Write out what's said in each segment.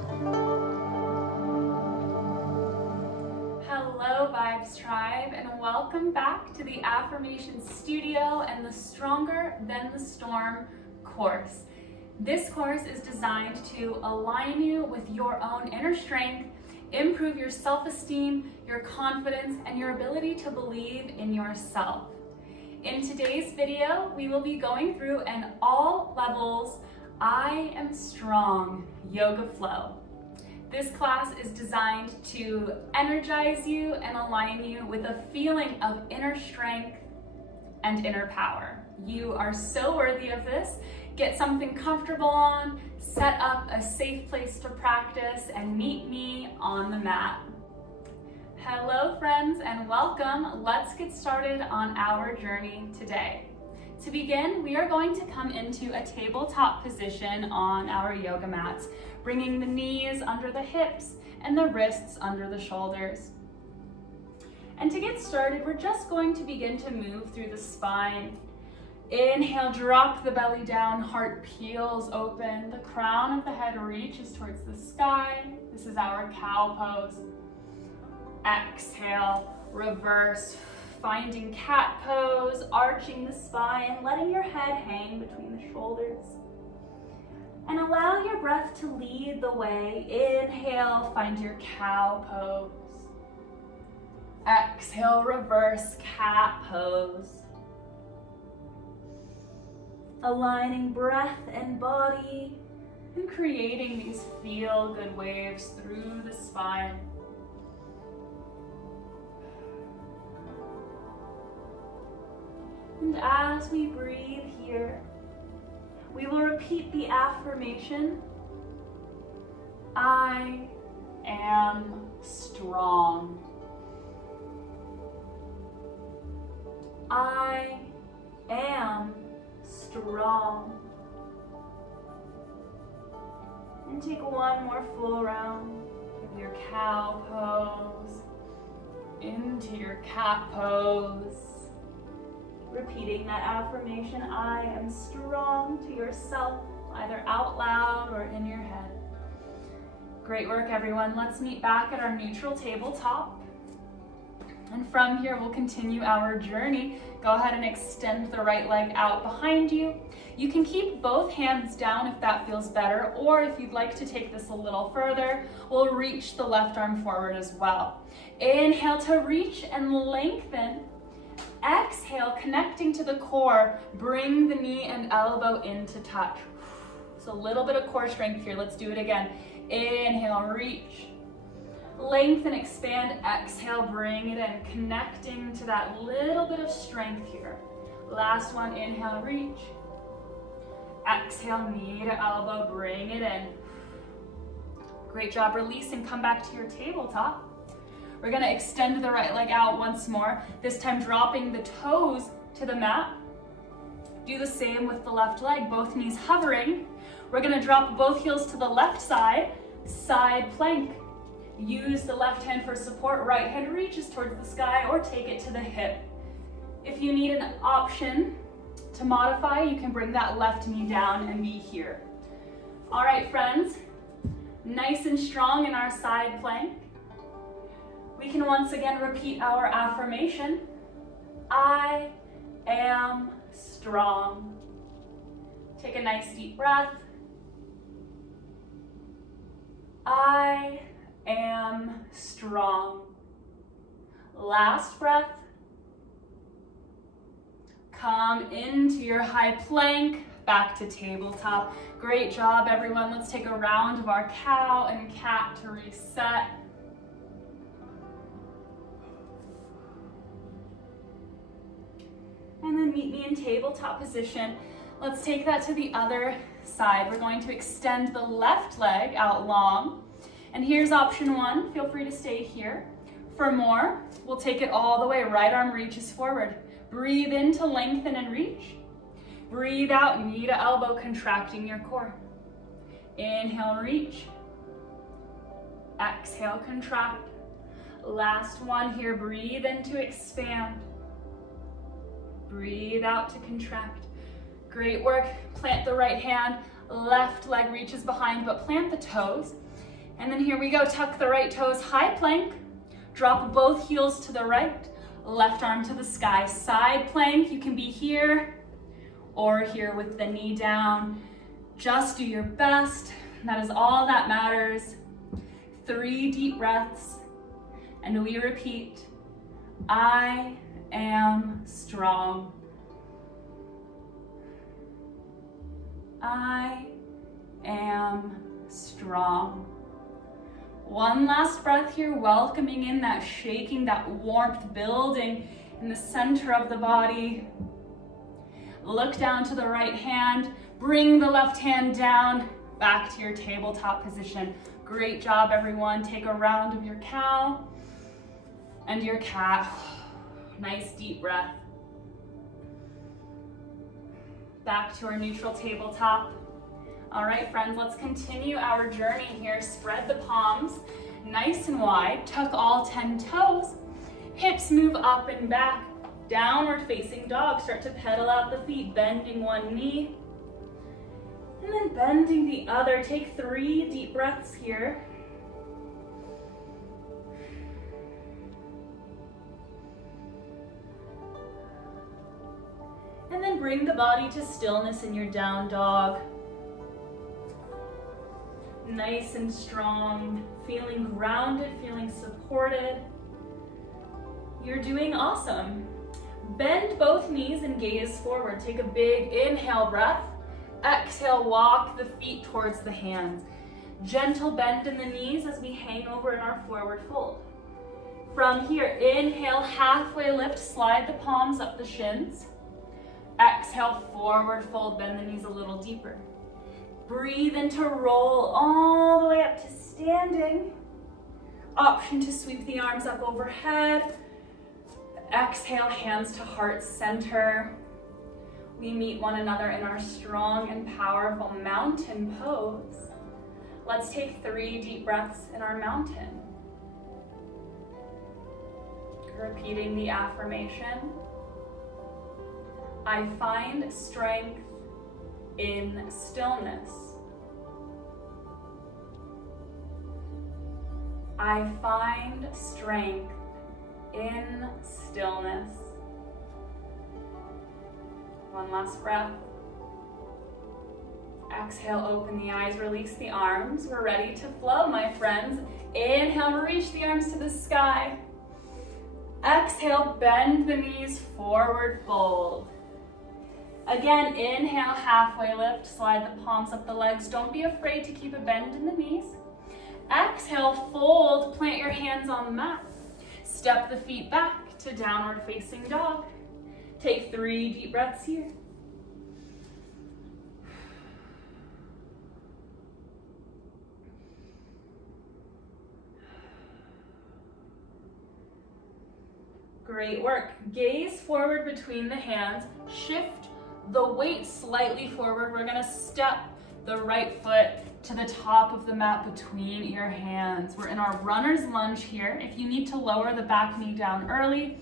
Hello Vibes Tribe, and welcome back to the Affirmations Studio and the Stronger Than the Storm course. This course is designed to align you with your own inner strength, improve your self-esteem, your confidence, and your ability to believe in yourself. In today's video, we will be going through an all levels I am strong yoga flow. This class is designed to energize you and align you with a feeling of inner strength and inner power. You are so worthy of this. Get something comfortable on, set up a safe place to practice, and meet me on the mat. Hello friends and welcome. Let's get started on our journey today. To begin, we are going to come into a tabletop position on our yoga mats, bringing the knees under the hips and the wrists under the shoulders. And to get started, we're just going to begin to move through the spine. Inhale, drop the belly down, heart peels open, the crown of the head reaches towards the sky. This is our cow pose. Exhale, reverse, finding cat pose, arching the spine, letting your head hang between the shoulders. And allow your breath to lead the way. Inhale, find your cow pose. Exhale, reverse cat pose. Aligning breath and body and creating these feel-good waves through the spine. And as we breathe here, we will repeat the affirmation, I am strong. I am strong. And take one more full round of your cow pose into your cat pose. Repeating that affirmation, I am strong, to yourself, either out loud or in your head. Great work, everyone. Let's meet back at our neutral tabletop. And from here, we'll continue our journey. Go ahead and extend the right leg out behind you. You can keep both hands down if that feels better, or if you'd like to take this a little further, we'll reach the left arm forward as well. Inhale to reach and lengthen. Exhale, connecting to the core, bring the knee and elbow into touch. So a little bit of core strength here. Let's do it again. Inhale, reach. Lengthen, expand, exhale, bring it in, connecting to that little bit of strength here. Last one, inhale, reach. Exhale, knee to elbow, bring it in. Great job, releasing, come back to your tabletop. We're gonna extend the right leg out once more, this time dropping the toes to the mat. Do the same with the left leg, both knees hovering. We're gonna drop both heels to the left side, side plank. Use the left hand for support, right hand reaches towards the sky, or take it to the hip. If you need an option to modify, you can bring that left knee down and be here. All right, friends, nice and strong in our side plank. We can once again repeat our affirmation, I am strong. Take a nice deep breath. I am strong. Last breath. Come into your high plank, back to tabletop. Great job, everyone. Let's take a round of our cow and cat to reset. And then meet me in tabletop position. Let's take that to the other side. We're going to extend the left leg out long. And here's option one. Feel free to stay here. For more, we'll take it all the way. Right arm reaches forward. Breathe in to lengthen and reach. Breathe out, knee to elbow, contracting your core. Inhale, reach. Exhale, contract. Last one here. Breathe in to expand. Breathe out to contract. Great work. Plant the right hand. Left leg reaches behind, but plant the toes. And then here we go, tuck the right toes, high plank. Drop both heels to the right, left arm to the sky. Side plank, you can be here or here with the knee down. Just do your best. That is all that matters. 3 deep breaths, and we repeat, I am strong. I am strong. One last breath here, welcoming in that shaking, that warmth building in the center of the body. Look down to the right hand, bring the left hand down, back to your tabletop position. Great job, everyone. Take a round of your cow and your cat. Nice deep breath. Back to our neutral tabletop. All right, friends, let's continue our journey here. Spread the palms nice and wide. Tuck all 10 toes. Hips move up and back. Downward facing dog. Start to pedal out the feet, bending one knee. And then bending the other. Take 3 deep breaths here. And then bring the body to stillness in your down dog. Nice and strong, feeling grounded, feeling supported. You're doing awesome. Bend both knees and gaze forward. Take a big inhale breath. Exhale, walk the feet towards the hands. Gentle bend in the knees as we hang over in our forward fold. From here, inhale, halfway lift, slide the palms up the shins. Exhale, forward fold, bend the knees a little deeper. Breathe in to roll all the way up to standing. Option to sweep the arms up overhead. Exhale, hands to heart center. We meet one another in our strong and powerful mountain pose. Let's take 3 deep breaths in our mountain. Repeating the affirmation. I find strength in stillness. I find strength in stillness. One last breath. Exhale, open the eyes, release the arms. We're ready to flow, my friends. Inhale, reach the arms to the sky. Exhale, bend the knees, forward fold. Again, inhale, halfway lift, slide the palms up the legs. Don't be afraid to keep a bend in the knees. Exhale, fold, plant your hands on the mat. Step the feet back to downward facing dog. Take 3 deep breaths here. Great work. Gaze forward between the hands. Shift the weight slightly forward. We're gonna step the right foot to the top of the mat between your hands. We're in our runner's lunge here. If you need to lower the back knee down early,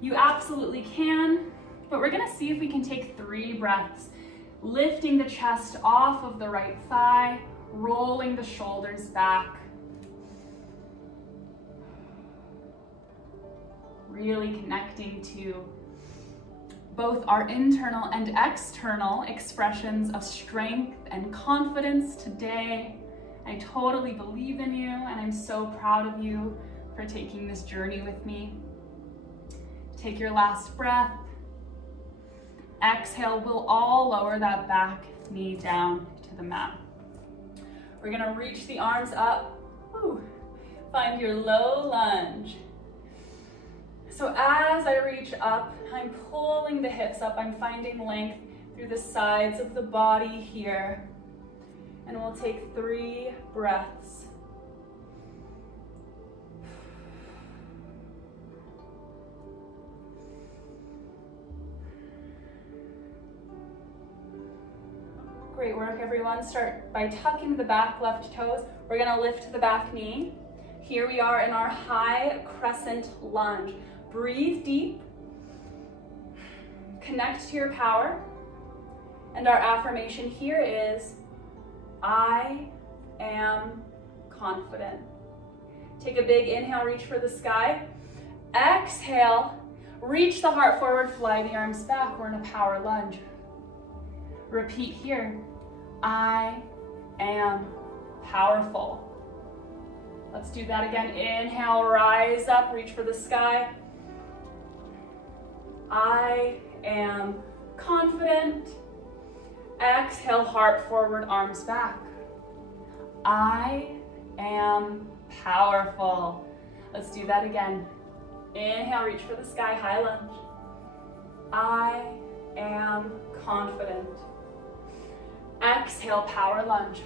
you absolutely can, but we're gonna see if we can take 3 breaths, lifting the chest off of the right thigh, rolling the shoulders back. Really connecting to both our internal and external expressions of strength and confidence today. I totally believe in you, and I'm so proud of you for taking this journey with me. Take your last breath. Exhale, we'll all lower that back knee down to the mat. We're gonna reach the arms up. Woo. Find your low lunge. So as I reach up, I'm pulling the hips up. I'm finding length through the sides of the body here. And we'll take 3 breaths. Great work, everyone. Start by tucking the back left toes. We're gonna lift the back knee. Here we are in our high crescent lunge. Breathe deep, connect to your power, and our affirmation here is, I am confident. Take a big inhale, reach for the sky. Exhale, reach the heart forward, fly the arms back. We're in a power lunge. Repeat here. I am powerful. Let's do that again. Inhale, rise up, reach for the sky. I am confident. Exhale, heart forward, arms back. I am powerful. Let's do that again. Inhale, reach for the sky, high lunge. I am confident. Exhale, power lunge.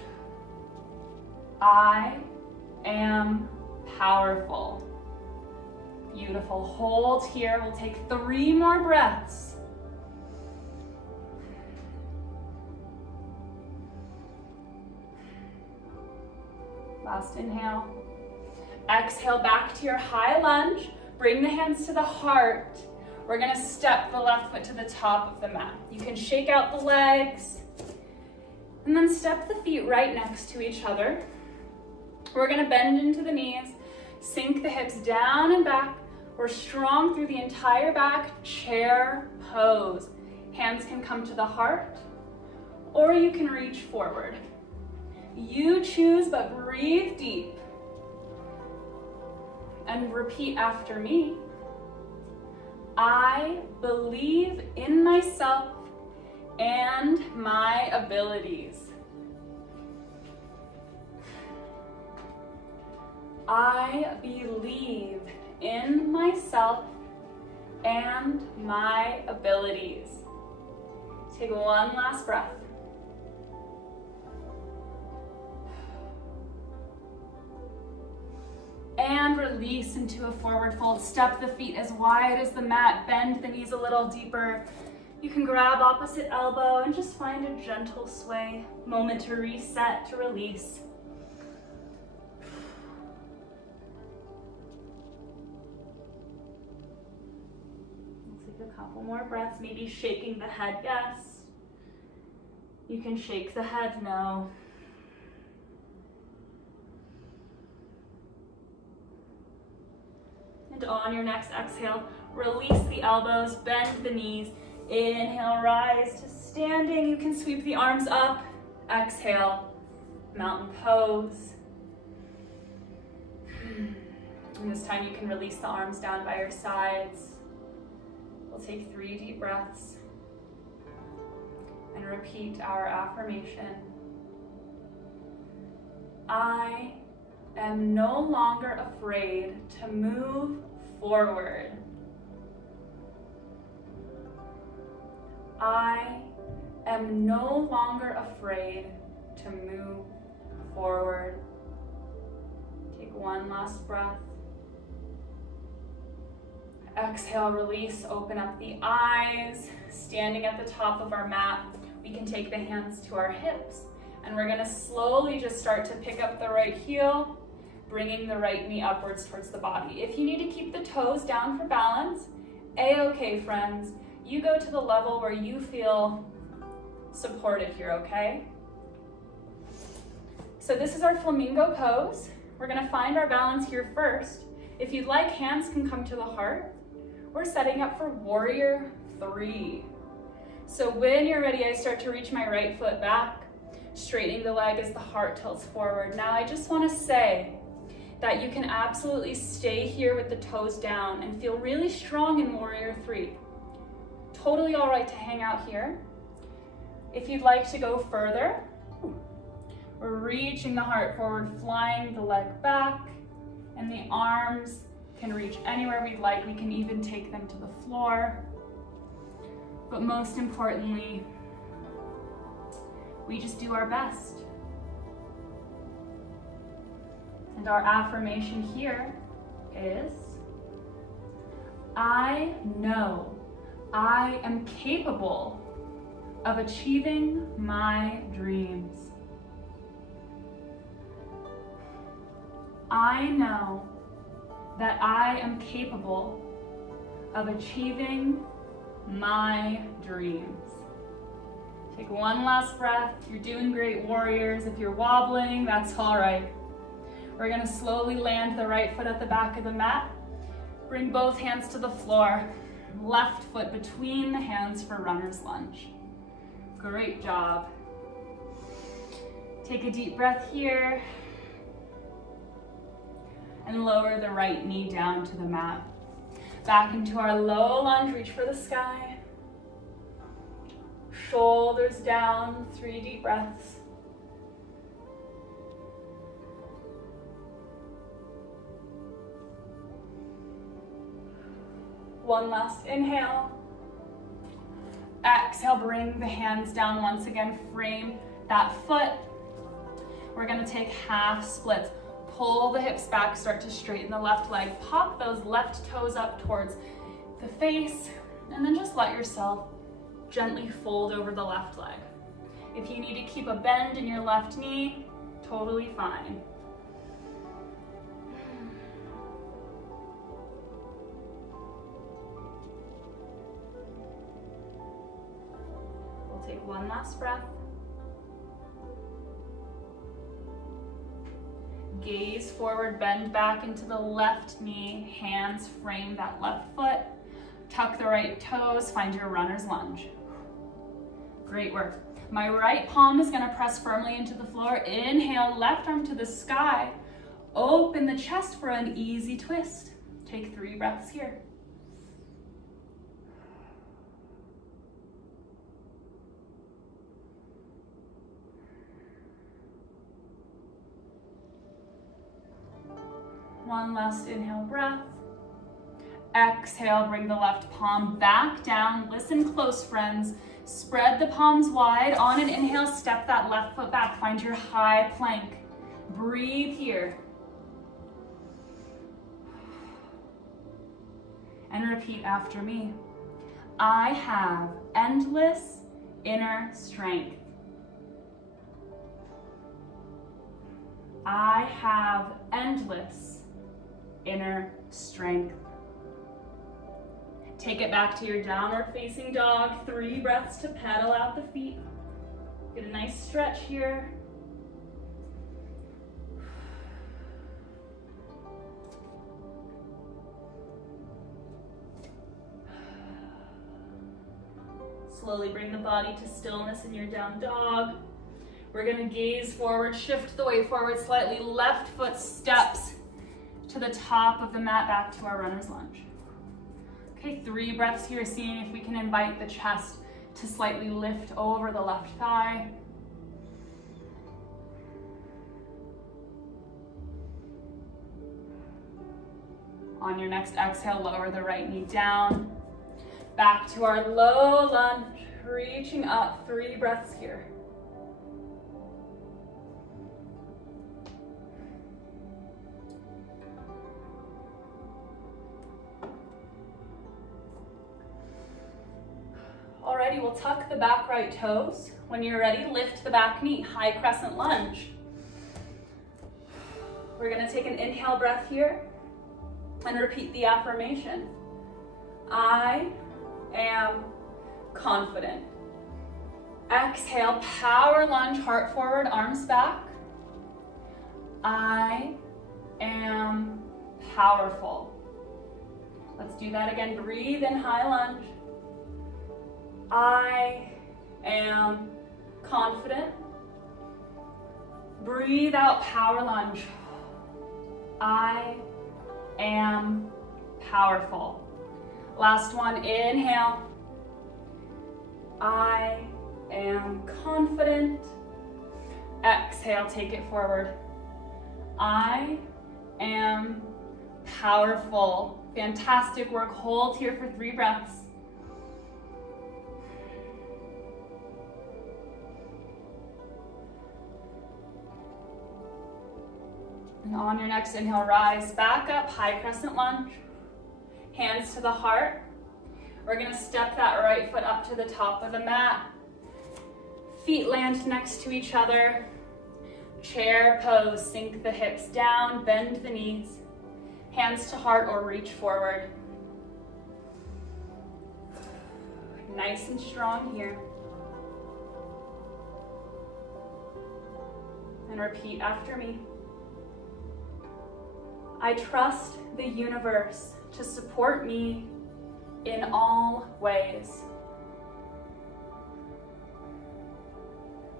I am powerful. Beautiful. Hold here. We'll take 3 more breaths. Last inhale. Exhale, back to your high lunge. Bring the hands to the heart. We're going to step the left foot to the top of the mat. You can shake out the legs and then step the feet right next to each other. We're going to bend into the knees, sink the hips down and back. We're strong through the entire back, chair pose. Hands can come to the heart, or you can reach forward. You choose, but breathe deep. And repeat after me. I believe in myself and my abilities. I believe in myself and my abilities. Take one last breath. And release into a forward fold. Step the feet as wide as the mat. Bend the knees a little deeper. You can grab opposite elbow and just find a gentle sway. Moment to reset, to release. Take a couple more breaths, maybe shaking the head, yes. You can shake the head, no. And on your next exhale, release the elbows, bend the knees. Inhale, rise to standing. You can sweep the arms up. Exhale, mountain pose. And this time you can release the arms down by your sides. We'll take 3 deep breaths and repeat our affirmation. I am no longer afraid to move forward. I am no longer afraid to move forward. Take one last breath. Exhale, release, open up the eyes. Standing at the top of our mat, we can take the hands to our hips, and we're gonna slowly just start to pick up the right heel, bringing the right knee upwards towards the body. If you need to keep the toes down for balance, a-okay, friends. You go to the level where you feel supported here, okay? So this is our flamingo pose. We're gonna find our balance here first. If you'd like, hands can come to the heart. We're setting up for warrior 3. So when you're ready, I start to reach my right foot back, straightening the leg as the heart tilts forward. Now I just wanna say that you can absolutely stay here with the toes down and feel really strong in warrior 3. Totally all right to hang out here. If you'd like to go further, we're reaching the heart forward, flying the leg back, and the arms can reach anywhere we'd like. We can even take them to the floor. But most importantly, we just do our best. And our affirmation here is, I know I am capable of achieving my dreams. I know that I am capable of achieving my dreams. Take one last breath. You're doing great, warriors. If you're wobbling, that's all right. We're gonna slowly land the right foot at the back of the mat. Bring both hands to the floor. Left foot between the hands for runner's lunge. Great job. Take a deep breath here. And lower the right knee down to the mat. Back into our low lunge, reach for the sky. Shoulders down, 3 deep breaths. One last inhale. Exhale, bring the hands down once again, frame that foot. We're gonna take half splits. Pull the hips back, start to straighten the left leg. Pop those left toes up towards the face, and then just let yourself gently fold over the left leg. If you need to keep a bend in your left knee, totally fine. We'll take one last breath. Gaze forward, bend back into the left knee, hands frame that left foot, tuck the right toes, find your runner's lunge. Great work. My right palm is gonna press firmly into the floor. Inhale, left arm to the sky. Open the chest for an easy twist. Take 3 breaths here. One last inhale breath. Exhale, bring the left palm back down. Listen close, friends. Spread the palms wide. On an inhale, step that left foot back. Find your high plank. Breathe here. And repeat after me. I have endless inner strength. I have endless inner strength. Take it back to your downward facing dog. 3 breaths to pedal out the feet. Get a nice stretch here. Slowly bring the body to stillness in your down dog. We're gonna gaze forward, shift the weight forward slightly. Left foot steps to the top of the mat, back to our runner's lunge. Okay, 3 breaths here, seeing if we can invite the chest to slightly lift over the left thigh. On your next exhale, lower the right knee down. Back to our low lunge, reaching up, 3 breaths here. Alrighty, we'll tuck the back right toes. When you're ready, lift the back knee, high crescent lunge. We're gonna take an inhale breath here and repeat the affirmation. I am confident. Exhale, power lunge, heart forward, arms back. I am powerful. Let's do that again. Breathe in, high lunge. I am confident. Breathe out, power lunge. I am powerful. Last one, inhale. I am confident. Exhale, take it forward. I am powerful. Fantastic work. Hold here for 3 breaths. And on your next inhale, rise back up, high crescent lunge. Hands to the heart. We're gonna step that right foot up to the top of the mat. Feet land next to each other. Chair pose, sink the hips down, bend the knees. Hands to heart or reach forward. Nice and strong here. And repeat after me. I trust the universe to support me in all ways.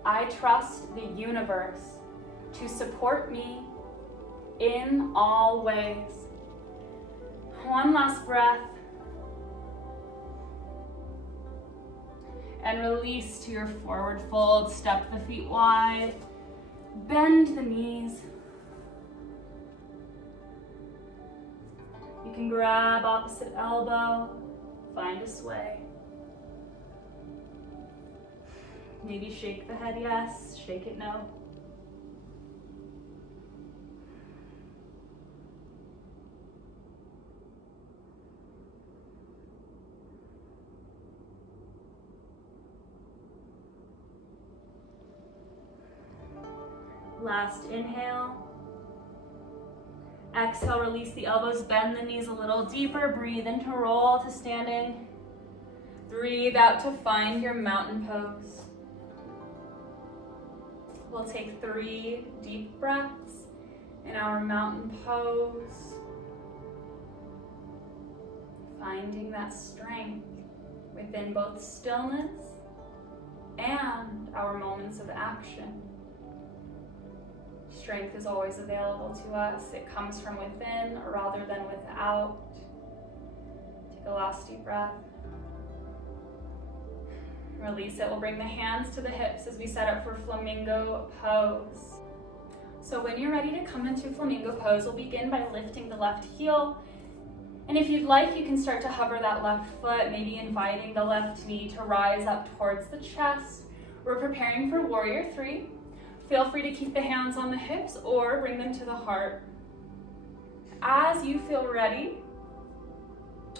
I trust the universe to support me in all ways. One last breath. And release to your forward fold. Step the feet wide. Bend the knees. You can grab opposite elbow. Find a sway. Maybe shake the head yes, shake it no. Last inhale. Exhale, release the elbows, bend the knees a little deeper. Breathe in to roll to standing. Breathe out to find your mountain pose. We'll take 3 deep breaths in our mountain pose. Finding that strength within both stillness and our moments of action. Strength is always available to us. It comes from within rather than without. Take a last deep breath. Release it. We'll bring the hands to the hips as we set up for flamingo pose. So when you're ready to come into flamingo pose, we'll begin by lifting the left heel. And if you'd like, you can start to hover that left foot, maybe inviting the left knee to rise up towards the chest. We're preparing for warrior 3. Feel free to keep the hands on the hips or bring them to the heart. As you feel ready,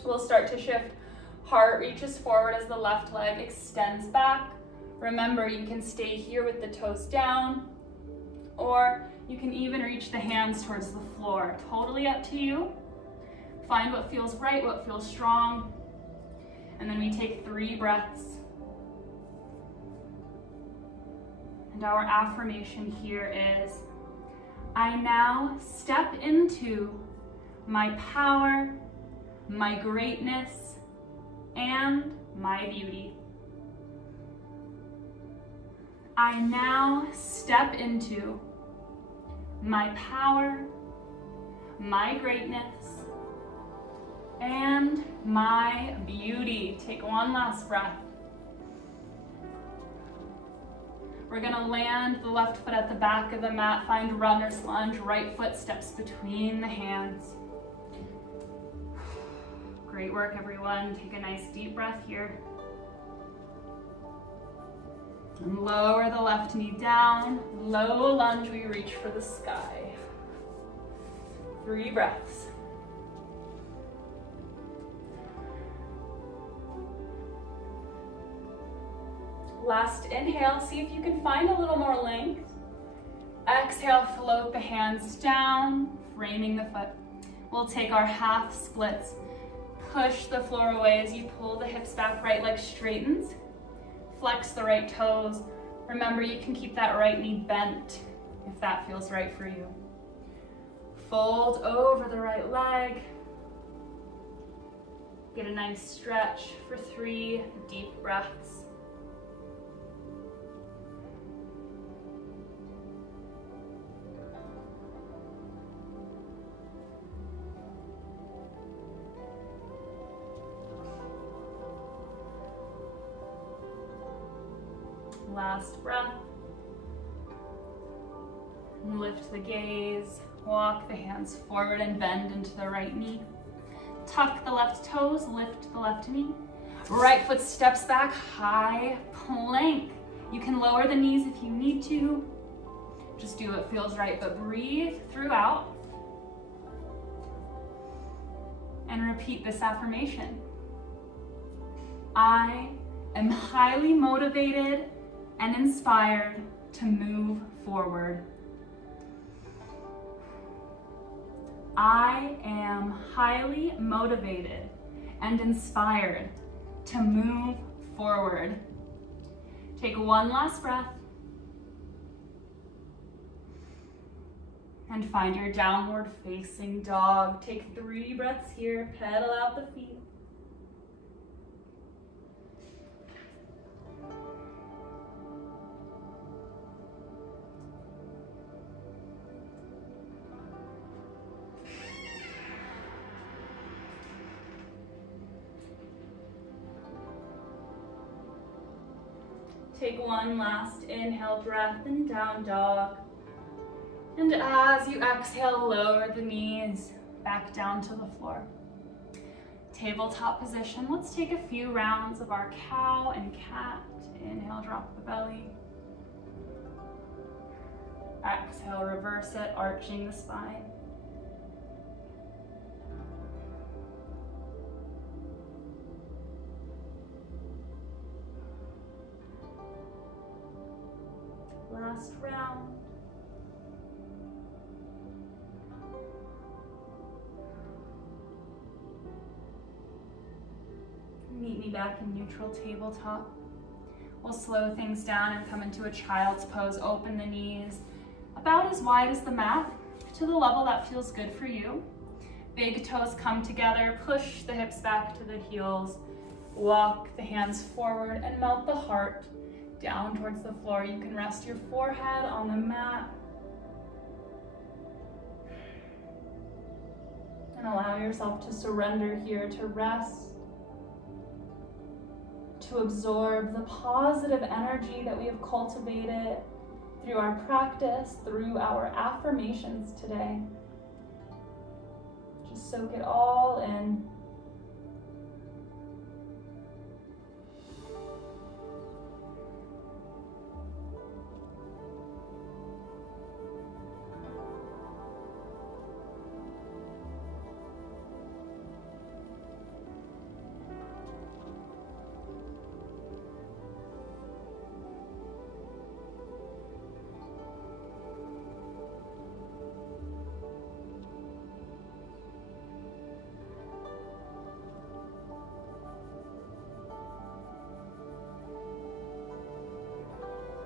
we'll start to shift. Heart reaches forward as the left leg extends back. Remember, you can stay here with the toes down, or you can even reach the hands towards the floor. Totally up to you. Find what feels right, what feels strong. And then we take 3 breaths. And our affirmation here is, I now step into my power, my greatness, and my beauty. I now step into my power, my greatness, and my beauty. Take one last breath. We're gonna land the left foot at the back of the mat, find runner's lunge, right foot steps between the hands. Great work, everyone. Take a nice deep breath here. And lower the left knee down. Low lunge, we reach for the sky. 3 breaths. Last inhale, see if you can find a little more length. Exhale, float the hands down, framing the foot. We'll take our half splits. Push the floor away as you pull the hips back, right leg straightens. Flex the right toes. Remember, you can keep that right knee bent if that feels right for you. Fold over the right leg. Get a nice stretch for 3 deep breaths. Last breath. Lift the gaze, walk the hands forward and bend into the right knee. Tuck the left toes, lift the left knee. Right foot steps back, high plank. You can lower the knees if you need to. Just do what feels right, but breathe throughout. And repeat this affirmation. I am highly motivated and inspired to move forward. I am highly motivated and inspired to move forward. Take one last breath. And find your downward facing dog. Take 3 breaths here, pedal out the feet. Take 1 last inhale breath and down dog. And as you exhale, lower the knees back down to the floor. Tabletop position. Let's take a few rounds of our cow and cat. Inhale, drop the belly. Exhale, reverse it, arching the spine. Last round. Meet me back in neutral tabletop. We'll slow things down and come into a child's pose. Open the knees about as wide as the mat to the level that feels good for you. Big toes come together. Push the hips back to the heels. Walk the hands forward and melt the heart down towards the floor. You can rest your forehead on the mat. And allow yourself to surrender here, to rest, to absorb the positive energy that we have cultivated through our practice, through our affirmations today. Just soak it all in.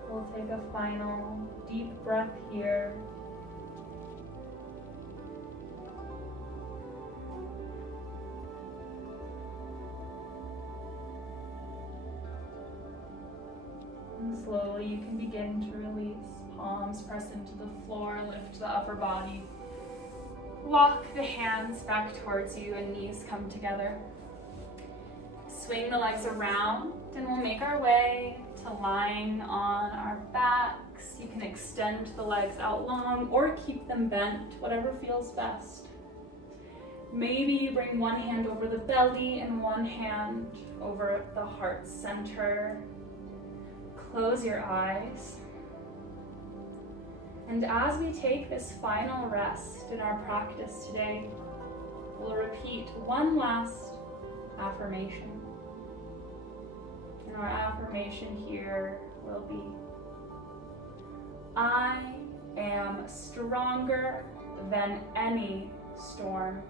We'll take a final deep breath here. And slowly you can begin to release. Palms press into the floor, lift the upper body. Walk the hands back towards you and knees come together. Swing the legs around and we'll make our way to lying on our backs. You can extend the legs out long or keep them bent, whatever feels best. Maybe you bring one hand over the belly and one hand over the heart center. Close your eyes. And as we take this final rest in our practice today, we'll repeat one last affirmation. And our affirmation here will be, I am stronger than any storm.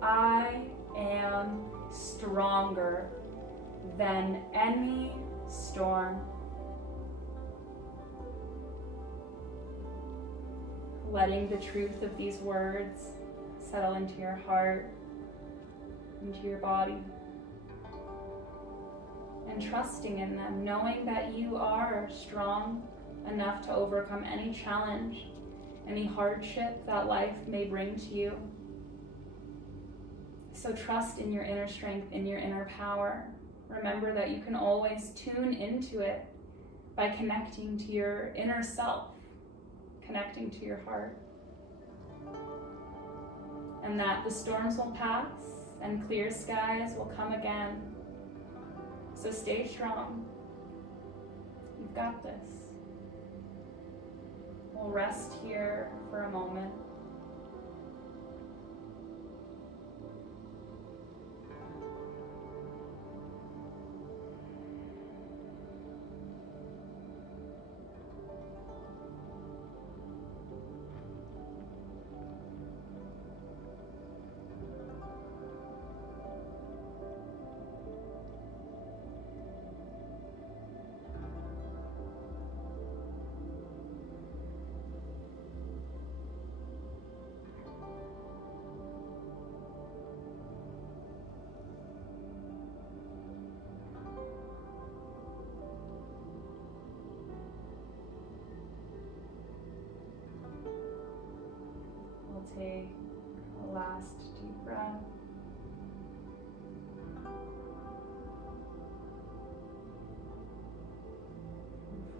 I am stronger than any storm. Letting the truth of these words settle into your heart, into your body, and trusting in them, knowing that you are strong enough to overcome any challenge, any hardship that life may bring to you. So trust in your inner strength, in your inner power. Remember that you can always tune into it by connecting to your inner self, connecting to your heart. And that the storms will pass and clear skies will come again. So stay strong. You've got this. We'll rest here for a moment.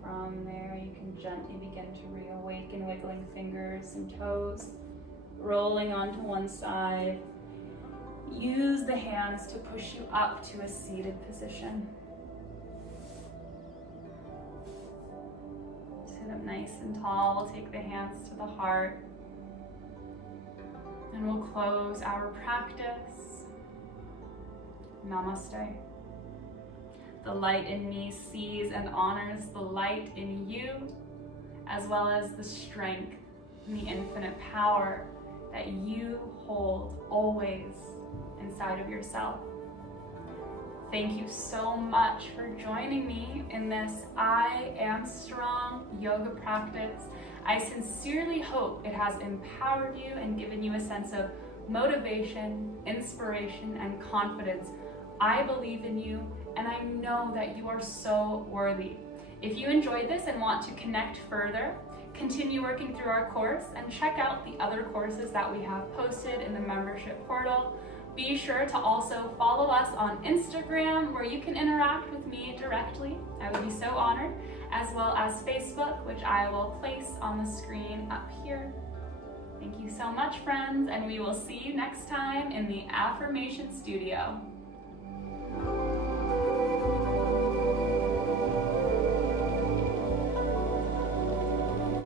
from there, you can gently begin to reawaken, wiggling fingers and toes, rolling onto one side. Use the hands to push you up to a seated position. Sit up nice and tall. We'll take the hands to the heart. And we'll close our practice. Namaste. The light in me sees and honors the light in you, as well as the strength and the infinite power that you hold always inside of yourself. Thank you so much for joining me in this I Am Strong yoga practice. I sincerely hope it has empowered you and given you a sense of motivation, inspiration, and confidence. I believe in you, and I know that you are so worthy. If you enjoyed this and want to connect further, continue working through our course and check out the other courses that we have posted in the membership portal. Be sure to also follow us on Instagram, where you can interact with me directly. I would be so honored, as well as Facebook, which I will place on the screen up here. Thank you so much, friends, and we will see you next time in the Affirmation Studio.